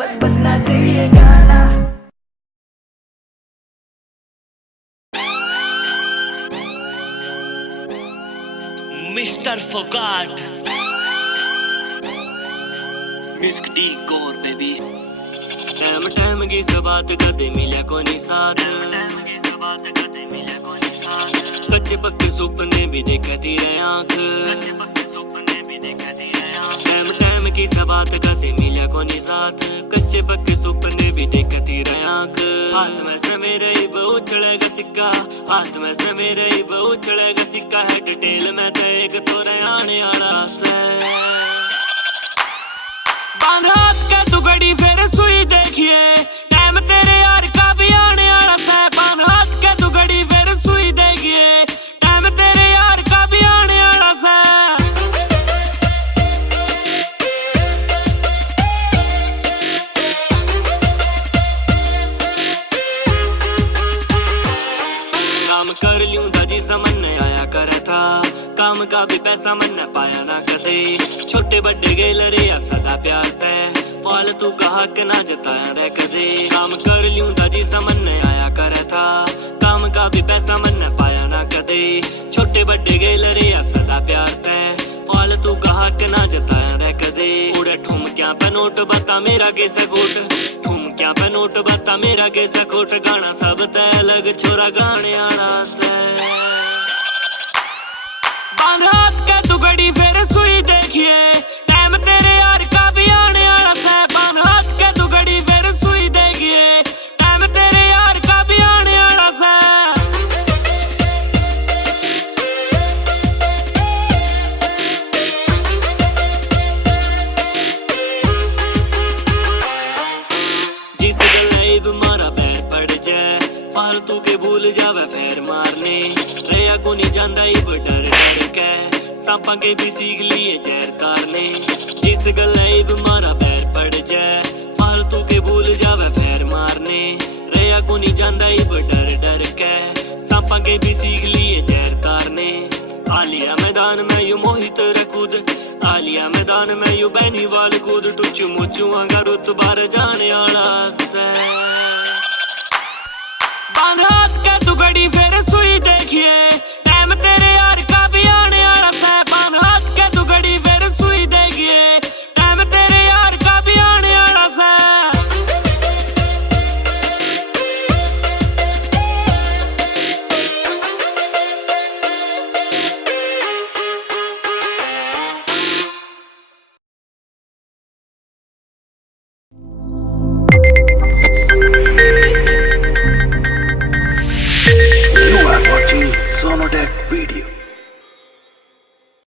बस बजना चाहिए गाना। मिस्टर फोगाट मिस्क डी कोर बेबी टाइम टाइम की बात कदे मिले को नहीं साथ कच्चे पक्के सुपने भी देखती रहे आंख टाइम टाइम की बात कदे मिले को नहीं साथ कच्चे पक्के सुपने भी देखती रहे आंख हाथ में से मेरे ही उछलेगा सिक्का हाथ में से मेरे ही उछलेगा सिक्का है डिटेल में तो एक तो आने वाला से हाथ के तू गड़ी फिर सुई देखिए टाइम तेरे यार का भी आने वाला है पान हाथ के तू गड़ी फिर सुई देखिए टाइम तेरे यार का भी आने वाला है काम कर लूं जी समझ नहीं आया करे था काम का भी पैसा मन न पाया ना कदे छोटे बड़े गेलरे सदा प्यार तय फालतू का हक ना जताया रे कदे काम कर लूं जी समझ नहीं आया करे था काम का भी पैसा मन न पाया ना कदे छोटे बड़े गेलरे सदा प्यार तय फालतू का हक ना जताया रे कदे उड़े ठुम क्या पे नोट बता मेरा के सकोट ठुम क्या पे नोट बता मेरा के सकोट गाना सब तय अलग छोरा गाने आना से हाथ के तू गड़ी फिर सुई देखिए टाइम तेरे यार का भी आने वाला है पान हाथ के तू गड़ी फिर सुई देखिए टाइम तेरे यार का भी आने वाला है जिस गलाई मारा पैर पड़ जाए फालतू के भूल जावे फेर मारने रया को नहीं जांदा इब डर डर के सांपा के भी सीख लिए जहर तारने जिस गलाई मारा पैर पड़ जाए फालतू के भूल जावे फेर मारने रया को नहीं जांदा इब डर डर के सांपा के भी सीख लिए जहर तारने आलिया मैदान में यू मोहित रकूद आलिया मैदान में यू बैनी वाल कूद टुचू मुचू आगा रुत बार जाने वाला से हाथ के तू गड़ी फिर सुई देखिए टाइम तेरे यार का भी आने वाला है पान हाथ के तू गड़ी फिर सुई देखिए